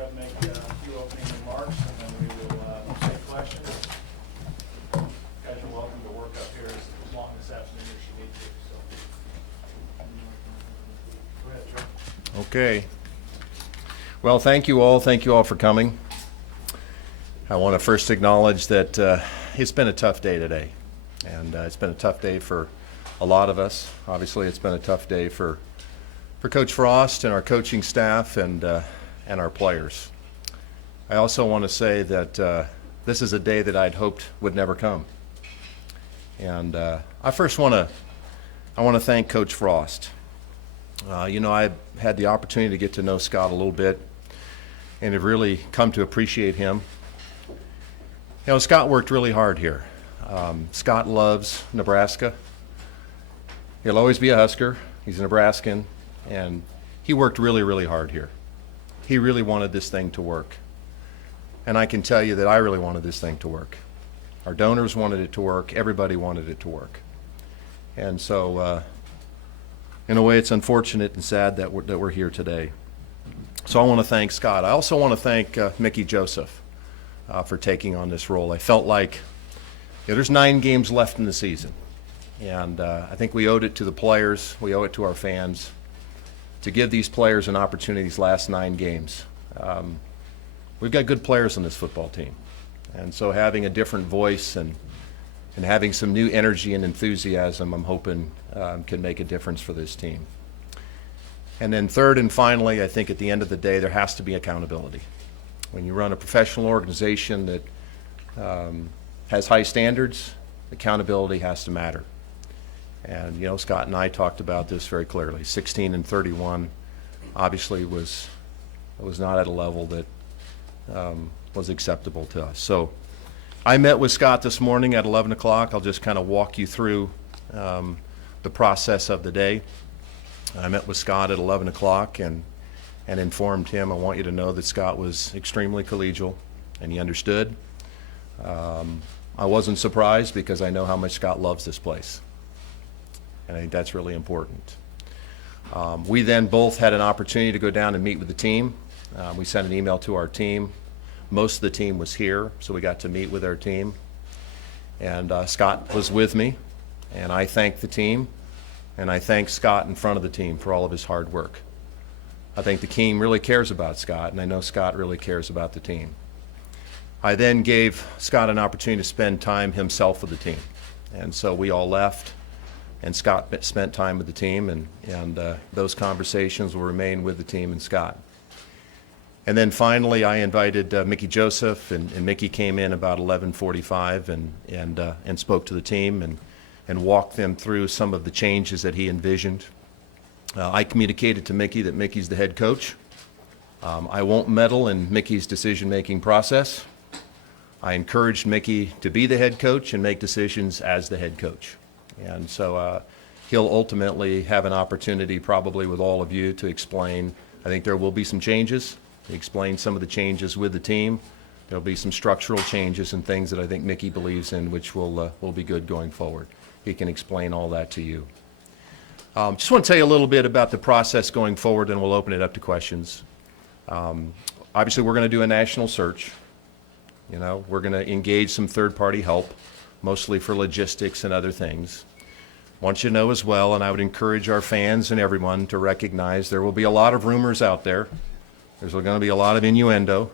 Trev make a few opening remarks, and then we will take questions. You guys are welcome to work up here as long this afternoon as you need to. So, go ahead, Trev. Okay. Well, thank you all. Thank you all for coming. I want to first acknowledge that it's been a tough day today. And it's been a tough day for a lot of us. Obviously, it's been a tough day for Coach Frost and our coaching staff and our players. I also want to say that this is a day that I'd hoped would never come. And I first want to thank Coach Frost. I had the opportunity to get to know Scott a little bit and have really come to appreciate him. Scott worked really hard here. Scott loves Nebraska. He'll always be a Husker. He's a Nebraskan, and he worked really, really hard here. He really wanted this thing to work. And I can tell you that I really wanted this thing to work. Our donors wanted it to work. Everybody wanted it to work. And so, in a way, it's unfortunate and sad that we're here today. So I want to thank Scott. I also want to thank Mickey Joseph for taking on this role. I felt like there's 9 games left in the season. And I think we owed it to the players, we owe it to our fans, to give these players an opportunity these last 9 games. We've got good players on this football team. And so having a different voice and having some new energy and enthusiasm, I'm hoping can make a difference for this team. And then third and finally, I think at the end of the day, there has to be accountability. When you run a professional organization that has high standards, accountability has to matter. And, Scott and I talked about this very clearly. 16-31 obviously was not at a level that was acceptable to us. So I met with Scott this morning at 11 o'clock. I'll just kind of walk you through the process of the day. I met with Scott at 11 o'clock and informed him. I want you to know that Scott was extremely collegial and he understood. I wasn't surprised because I know how much Scott loves this place. And I think that's really important. We then both had an opportunity to go down and meet with the team. We sent an email to our team. Most of the team was here, so we got to meet with our team. And Scott was with me, and I thanked the team, and I thanked Scott in front of the team for all of his hard work. I think the team really cares about Scott, and I know Scott really cares about the team. I then gave Scott an opportunity to spend time himself with the team. And so we all left, and Scott spent time with the team, and those conversations will remain with the team and Scott. And then finally, I invited Mickey Joseph, and Mickey came in about 11:45 and spoke to the team and walked them through some of the changes that he envisioned. I communicated to Mickey that Mickey's the head coach. I won't meddle in Mickey's decision-making process. I encouraged Mickey to be the head coach and make decisions as the head coach. And so he'll ultimately have an opportunity probably with all of you to explain. I think there will be some changes. Explain some of the changes with the team. There'll be some structural changes and things that I think Mickey believes in, which will be good going forward. He can explain all that to you. Just want to tell you a little bit about the process going forward, and we'll open it up to questions. Obviously, we're going to do a national search. We're going to engage some third-party help, mostly for logistics and other things. I want you to know as well, and I would encourage our fans and everyone to recognize there will be a lot of rumors out there. There's going to be a lot of innuendo.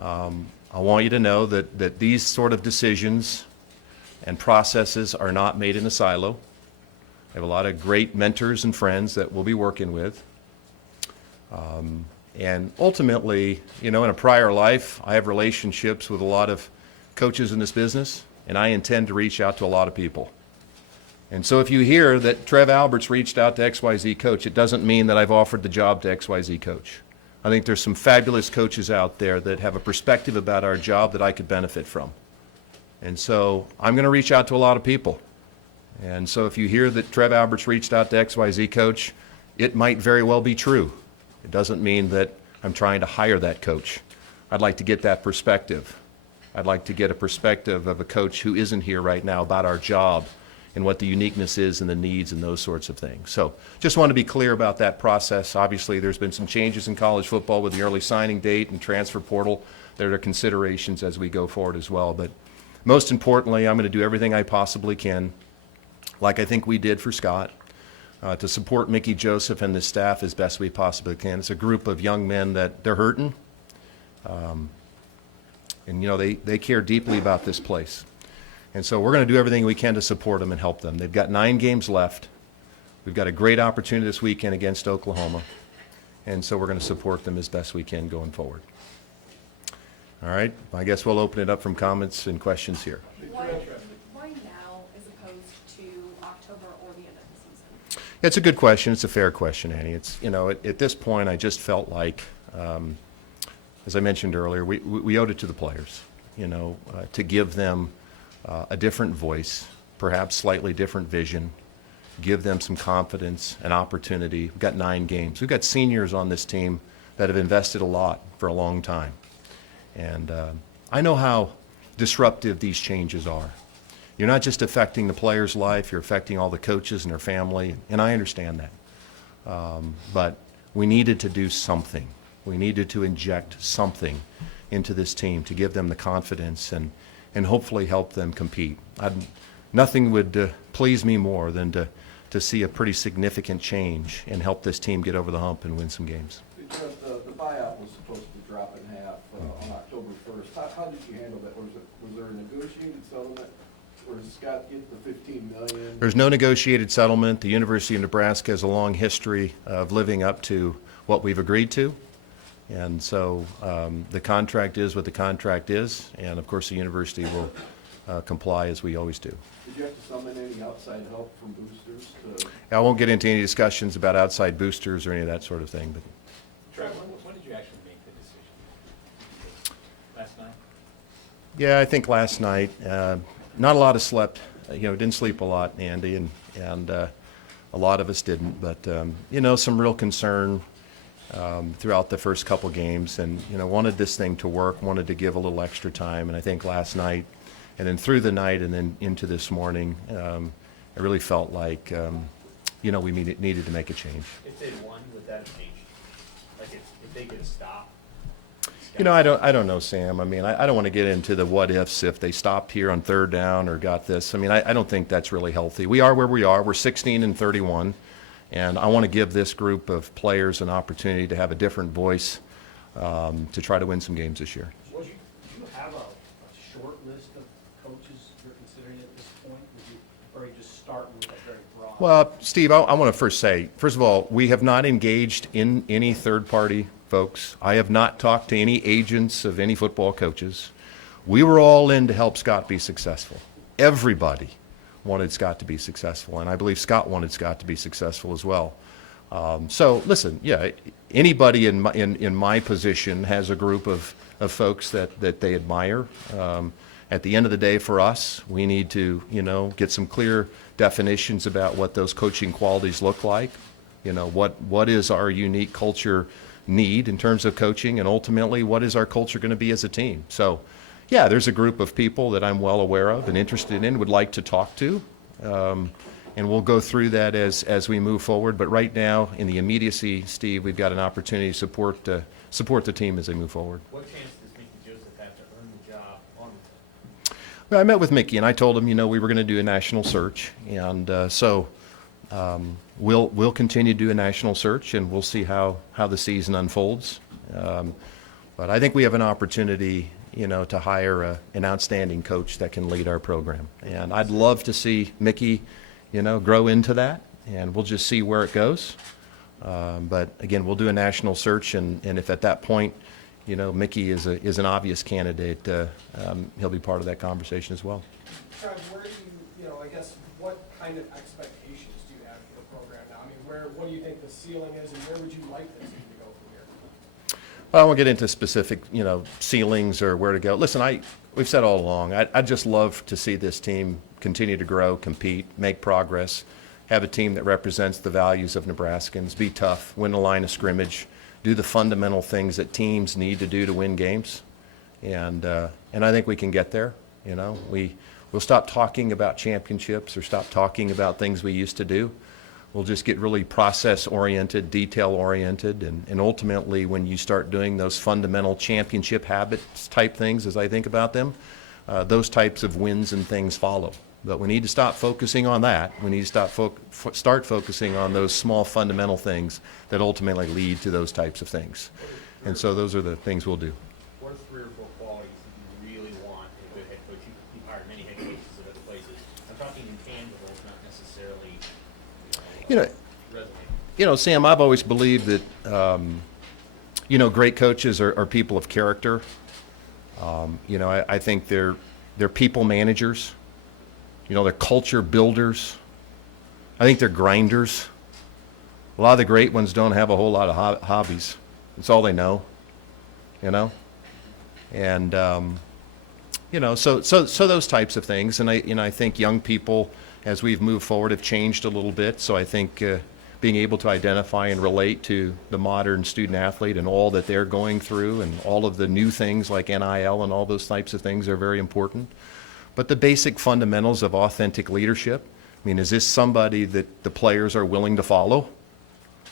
I want you to know that these sort of decisions and processes are not made in a silo. I have a lot of great mentors and friends that we'll be working with. And ultimately, in a prior life, I have relationships with a lot of coaches in this business, and I intend to reach out to a lot of people. And so if you hear that Trev Alberts reached out to XYZ coach, it doesn't mean that I've offered the job to XYZ coach. I think there's some fabulous coaches out there that have a perspective about our job that I could benefit from. And so I'm going to reach out to a lot of people. And so if you hear that Trev Alberts reached out to XYZ coach, it might very well be true. It doesn't mean that I'm trying to hire that coach. I'd like to get that perspective. I'd like to get a perspective of a coach who isn't here right now about our job and what the uniqueness is and the needs and those sorts of things. So just want to be clear about that process. Obviously, there's been some changes in college football with the early signing date and transfer portal. There are considerations as we go forward as well. But most importantly, I'm going to do everything I possibly can, like I think we did for Scott, to support Mickey Joseph and the staff as best we possibly can. It's a group of young men that they're hurting. And, you know, they care deeply about this place. And so we're going to do everything we can to support them and help them. They've got 9 games left. We've got a great opportunity this weekend against Oklahoma. And so we're going to support them as best we can going forward. All right, I guess we'll open it up from comments and questions here. Why now as opposed to October or the end of the season? It's a good question. It's a fair question, Annie. It's, you know, at this point, I just felt like, as I mentioned earlier, we owed it to the players, you know, to give them a different voice, perhaps slightly different vision, give them some confidence, an opportunity. We've got 9 games. We've got seniors on this team that have invested a lot for a long time. And I know how disruptive these changes are. You're not just affecting the player's life, you're affecting all the coaches and their family, and I understand that. But we needed to do something. We needed to inject something into this team to give them the confidence and hopefully help them compete. Nothing would please me more than to see a pretty significant change and help this team get over the hump and win some games. The buyout was supposed to drop in half on October 1st. How did you handle that? Was there a negotiated settlement? Or did Scott get the $15 million? There's no negotiated settlement. The University of Nebraska has a long history of living up to what we've agreed to. And so the contract is what the contract is, and of course the university will comply as we always do. Did you have to summon any outside help from boosters? I won't get into any discussions about outside boosters or any of that sort of thing. But Trev, when did you actually make the decision? Last night? yeah, I think last night, not a lot of slept. You know, didn't sleep a lot, Andy, and a lot of us didn't. But you know, some real concern throughout the first couple games, and you know, wanted this thing to work, wanted to give a little extra time. And I think last night, and then through the night, and then into this morning, I really felt like you know, we needed to make a change. If they won, would that have changed? Like if they get a stop? You know, I don't know, Sam. I mean, I don't want to get into the what ifs if they stopped here on 3rd down or got this. I mean, I don't think that's really healthy. We are where we are. We're 16-31. And I want to give this group of players an opportunity to have a different voice to try to win some games this year. Do you have a short list of coaches you're considering at this point? Or are you just starting with a very broad? Well, Steve, I want to first say, first of all, we have not engaged in any third-party folks. I have not talked to any agents of any football coaches. We were all in to help Scott be successful. Everybody wanted Scott to be successful, and I believe Scott wanted Scott to be successful as well. So listen, yeah, anybody in my position has a group of folks that they admire. At the end of the day, for us, we need to, you know, get some clear definitions about what those coaching qualities look like. You know, what is our unique culture need in terms of coaching, and ultimately, what is our culture going to be as a team? So, yeah, there's a group of people that I'm well aware of and interested in, would like to talk to, and we'll go through that as we move forward. But right now, in the immediacy, Steve, we've got an opportunity to support the team as they move forward. What chance does Mickey Joseph have to earn the job on the team? Well, I met with Mickey, and I told him, you know, we were going to do a national search, and so we'll continue to do a national search, and we'll see how the season unfolds. But I think we have an opportunity, you know, to hire an outstanding coach that can lead our program. And I'd love to see Mickey, you know, grow into that, and we'll just see where it goes. But again, we'll do a national search, and if at that point, you know, Mickey is an obvious candidate, he'll be part of that conversation as well. Trev, where do you know, I guess, what kind of expectations do you have for the program now? I mean, what do you think the ceiling is, and where would you like this team to go from here? Well, I won't get into specific, you know, ceilings or where to go. Listen, we've said all along, I'd just love to see this team continue to grow, compete, make progress, have a team that represents the values of Nebraskans, be tough, win the line of scrimmage, do the fundamental things that teams need to do to win games. And I think we can get there. You know, we We'll stop talking about championships or stop talking about things we used to do. We'll just get really process-oriented, detail-oriented, and ultimately when you start doing those fundamental championship habits type things, as I think about them, those types of wins and things follow. But we need to stop focusing on that. We need to start focusing on those small fundamental things that ultimately lead to those types of things. And so those are the things we'll do. What are 3 or 4 qualities that you really want in a good head coach? You've hired many head coaches at other places. I'm talking intangibles, not necessarily, resume. Sam, I've always believed that, great coaches are people of character. I think they're people managers. They're culture builders. I think they're grinders. A lot of the great ones don't have a whole lot of hobbies. It's all they know, And, so those types of things. And I think young people, as we've moved forward, have changed a little bit. So I think being able to identify and relate to the modern student athlete and all that they're going through and all of the new things like NIL and all those types of things are very important. But the basic fundamentals of authentic leadership, is this somebody that the players are willing to follow?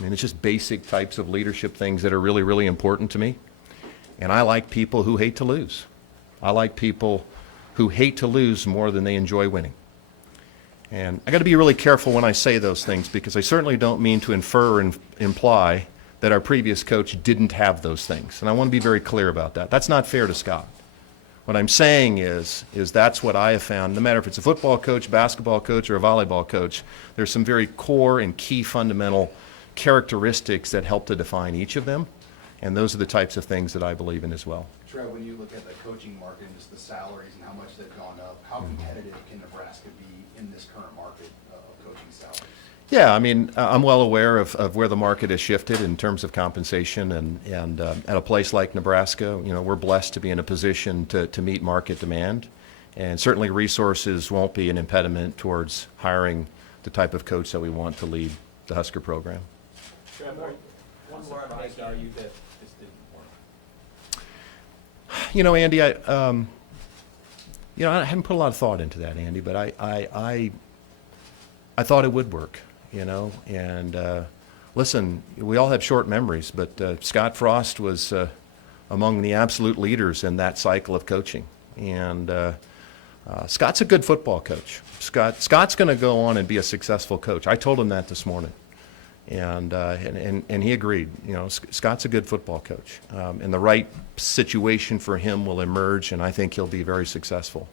It's just basic types of leadership things that are really, really important to me. And I like people who hate to lose. I like people who hate to lose more than they enjoy winning. And I got to be really careful when I say those things because I certainly don't mean to infer and imply that our previous coach didn't have those things. And I want to be very clear about that. That's not fair to Scott. What I'm saying is that's what I have found. No matter if it's a football coach, basketball coach, or a volleyball coach, there's some very core and key fundamental characteristics that help to define each of them. And those are the types of things that I believe in as well. Trev, when you look at the coaching market and just the salaries and how much they've gone up, how competitive can Nebraska be in this current market of coaching salaries? Yeah, I'm well aware of where the market has shifted in terms of compensation, and at a place like Nebraska, we're blessed to be in a position to meet market demand, and certainly resources won't be an impediment towards hiring the type of coach that we want to lead the Husker program. Trevor, one more advice are you that this didn't work? Andy, I haven't put a lot of thought into that, Andy, but I thought it would work. And listen, we all have short memories, but Scott Frost was among the absolute leaders in that cycle of coaching. And Scott's a good football coach. Scott's going to go on and be a successful coach. I told him that this morning, and he agreed. Scott's a good football coach, and the right situation for him will emerge, and I think he'll be very successful.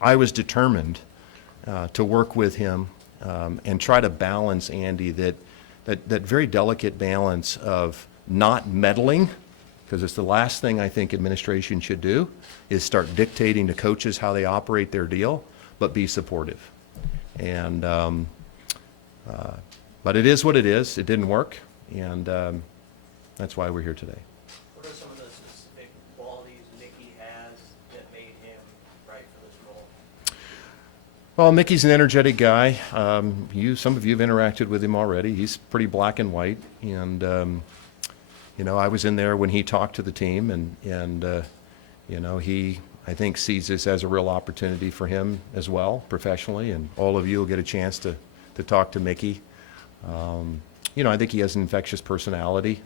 I was determined to work with him. And try to balance, Andy, that very delicate balance of not meddling, because it's the last thing I think administration should do, is start dictating to coaches how they operate their deal, but be supportive. And but it is what it is. It didn't work, and that's why we're here today. What are some of the specific qualities Mickey has that made him right for this role? Well, Mickey's an energetic guy. Some of you have interacted with him already. He's pretty black and white, and I was in there when he talked to the team, and he, I think, sees this as a real opportunity for him as well, professionally, and all of you will get a chance to talk to Mickey. I think he has an infectious personality.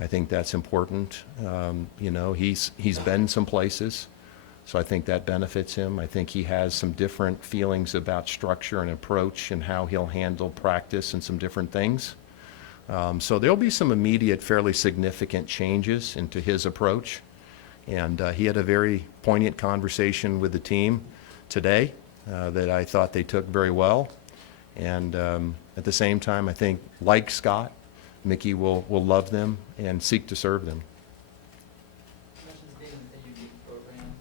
I think that's important. He's been some places. So I think that benefits him. I think he has some different feelings about structure and approach and how he'll handle practice and some different things. So there'll be some immediate, fairly significant changes into his approach. And he had a very poignant conversation with the team today that I thought they took very well. And at the same time, I think, like Scott, Mickey will love them and seek to serve them. This has been a unique program.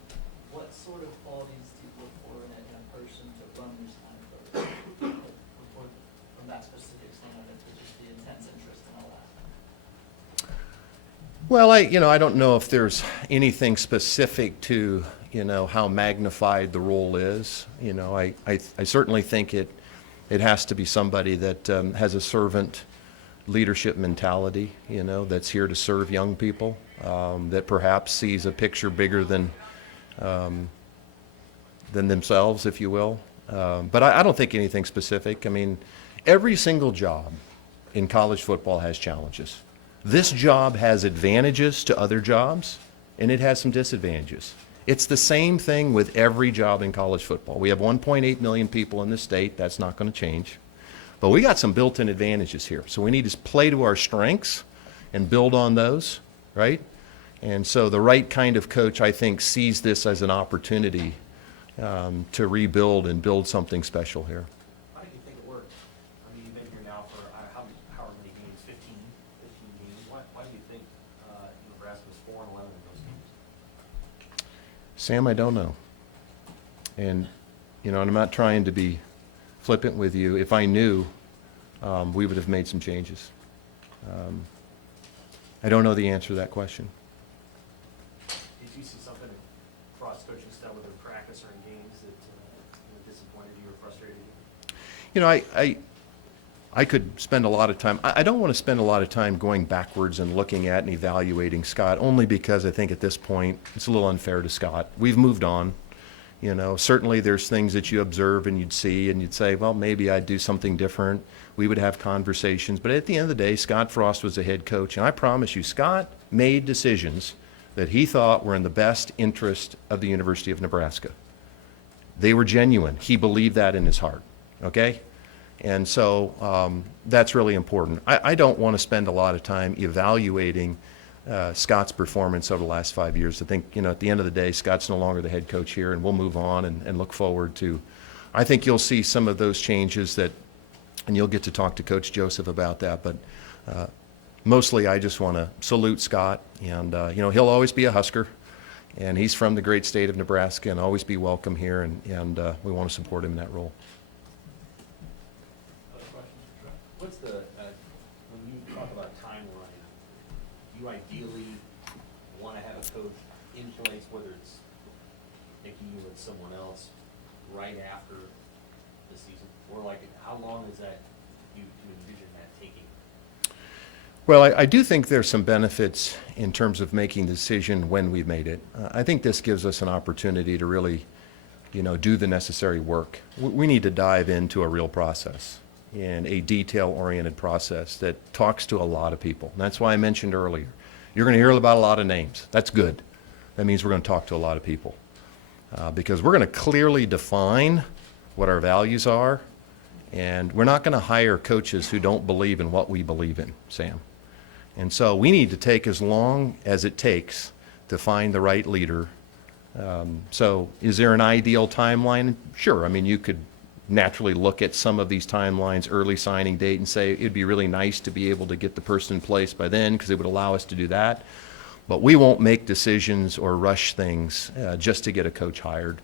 What sort of qualities do you look for in a young person to run this kind of program? From that specific standpoint, to just the intense interest and all that. Well, I don't know if there's anything specific to, how magnified the role is. I certainly think it has to be somebody that has a servant leadership mentality, that's here to serve young people, that perhaps sees a picture bigger than, than themselves, if you will. But I don't think anything specific. I mean, every single job in college football has challenges. This job has advantages to other jobs, and it has some disadvantages. It's the same thing with every job in college football. We have 1.8 million people in the state. That's not going to change. But we got some built-in advantages here. So we need to play to our strengths and build on those, right? And so the right kind of coach, I think, sees this as an opportunity to rebuild and build something special here. How do you think it worked? I mean, you've been here now for how many games? 15 games. Why do you think Nebraska was 4-11 in those games? Sam, I don't know. And, and I'm not trying to be flippant with you. If I knew, we would have made some changes. I don't know the answer to that question. Did you see something across coaching staff, whether in practice or in games, that disappointed you or frustrated you? I could spend a lot of time. I don't want to spend a lot of time going backwards and looking at and evaluating Scott, only because I think at this point it's a little unfair to Scott. We've moved on. Certainly there's things that you observe and you'd see and you'd say, well, maybe I'd do something different. We would have conversations. But at the end of the day, Scott Frost was the head coach. And I promise you, Scott made decisions that he thought were in the best interest of the University of Nebraska. They were genuine. He believed that in his heart, okay? And so that's really important. I don't want to spend a lot of time evaluating Scott's performance over the last 5 years. I think, at the end of the day, Scott's no longer the head coach here, and we'll move on and look forward to, I think you'll see some of those changes and you'll get to talk to Coach Joseph about that. But mostly I just want to salute Scott, and, he'll always be a Husker, and he's from the great state of Nebraska and always be welcome here, and we want to support him in that role. Other questions for Trev? What's when you talk about timeline, do you ideally want to have a coach in place, whether it's making you with someone else right after the season? Or how long is that you envision that taking? Well, I do think there's some benefits in terms of making the decision when we've made it. I think this gives us an opportunity to really, do the necessary work. We need to dive into a real process, in a detail-oriented process that talks to a lot of people. And that's why I mentioned earlier, you're going to hear about a lot of names. That's good. That means we're going to talk to a lot of people. Because we're going to clearly define what our values are, and we're not going to hire coaches who don't believe in what we believe in, Sam. And so we need to take as long as it takes to find the right leader. So is there an ideal timeline? Sure. I mean, you could naturally look at some of these timelines, early signing date, and say it'd be really nice to be able to get the person in place by then because it would allow us to do that. But we won't make decisions or rush things just to get a coach hired.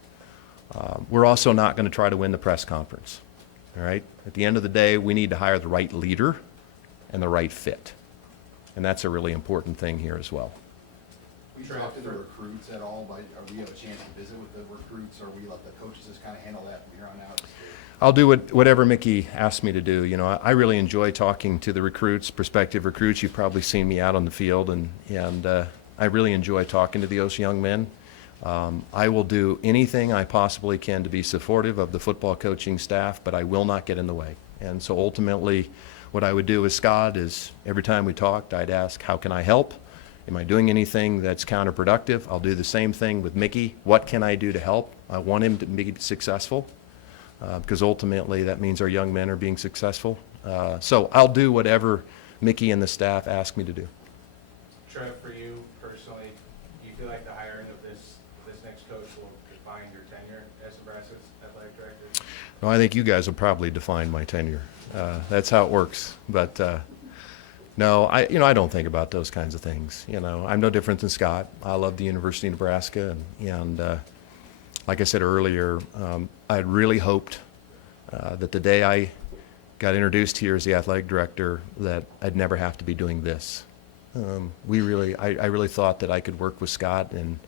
We're also not going to try to win the press conference. All right? At the end of the day, we need to hire the right leader and the right fit. And that's a really important thing here as well. We talk to the recruits at all, or we have a chance to visit with the recruits, or we let the coaches just kind of handle that from here on out? I'll do whatever Mickey asks me to do. I really enjoy talking to the recruits, prospective recruits. You've probably seen me out on the field, and I really enjoy talking to those young men. I will do anything I possibly can to be supportive of the football coaching staff, but I will not get in the way. And so ultimately, what I would do with Scott is every time we talked, I'd ask, how can I help? Am I doing anything that's counterproductive? I'll do the same thing with Mickey. What can I do to help? I want him to be successful because ultimately that means our young men are being successful. So I'll do whatever Mickey and the staff ask me to do. Trev, for you personally, do you feel like the hiring of this next coach will define your tenure as Nebraska's athletic director? Well, I think you guys will probably define my tenure. That's how it works. But no, I don't think about those kinds of things. I'm no different than Scott. I love the University of Nebraska, and like I said earlier, I had really hoped that the day I got introduced here as the athletic director that I'd never have to be doing this. I really thought that I could work with Scott, and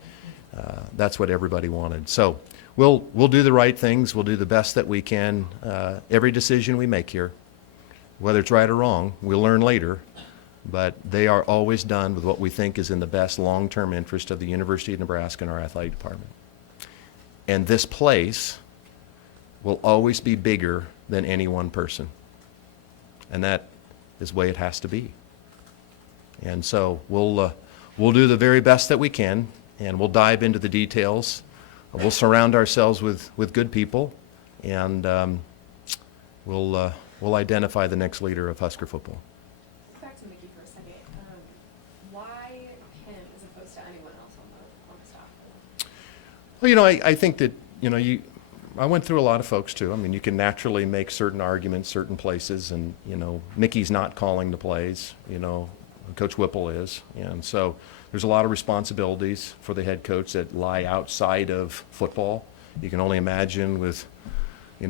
that's what everybody wanted. So we'll do the right things. We'll do the best that we can. Every decision we make here, whether it's right or wrong, we'll learn later, but they are always done with what we think is in the best long-term interest of the University of Nebraska and our athletic department. And this place will always be bigger than any one person. And that is the way it has to be. And so we'll do the very best that we can, and we'll dive into the details. We'll surround ourselves with good people, and we'll identify the next leader of Husker football. Back to Mickey for a second. Why him as opposed to anyone else on the staff? Well, I think that, I went through a lot of folks too. I mean, you can naturally make certain arguments, certain places, and, Mickey's not calling the plays, Coach Whipple is. And so there's a lot of responsibilities for the head coach that lie outside of football. You can only imagine with,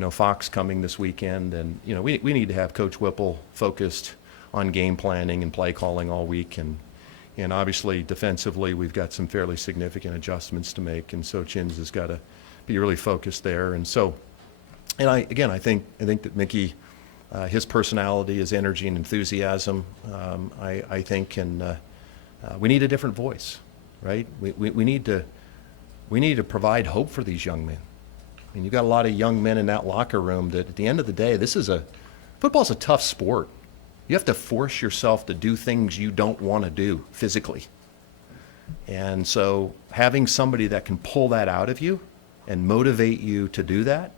Fox coming this weekend, and, we need to have Coach Whipple focused on game planning and play calling all week. And obviously defensively, we've got some fairly significant adjustments to make, and so Chins has got to be really focused there. And so, I think that Mickey, his personality, his energy and enthusiasm, I think, and we need a different voice, right? We need to provide hope for these young men. I mean, you've got a lot of young men in that locker room that at the end of the day, football's a tough sport. You have to force yourself to do things you don't want to do physically. And so having somebody that can pull that out of you and motivate you to do that,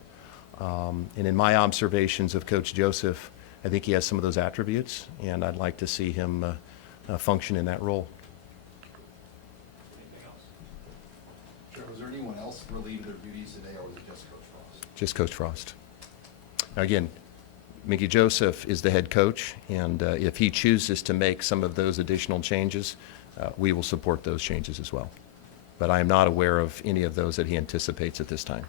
and in my observations of Coach Joseph, I think he has some of those attributes, and I'd like to see him function in that role. Anything else? Sure, was there anyone else relieved of their duties today, or was it just Coach Frost? Just Coach Frost. Now again, Mickey Joseph is the head coach, and if he chooses to make some of those additional changes, we will support those changes as well. But I am not aware of any of those that he anticipates at this time.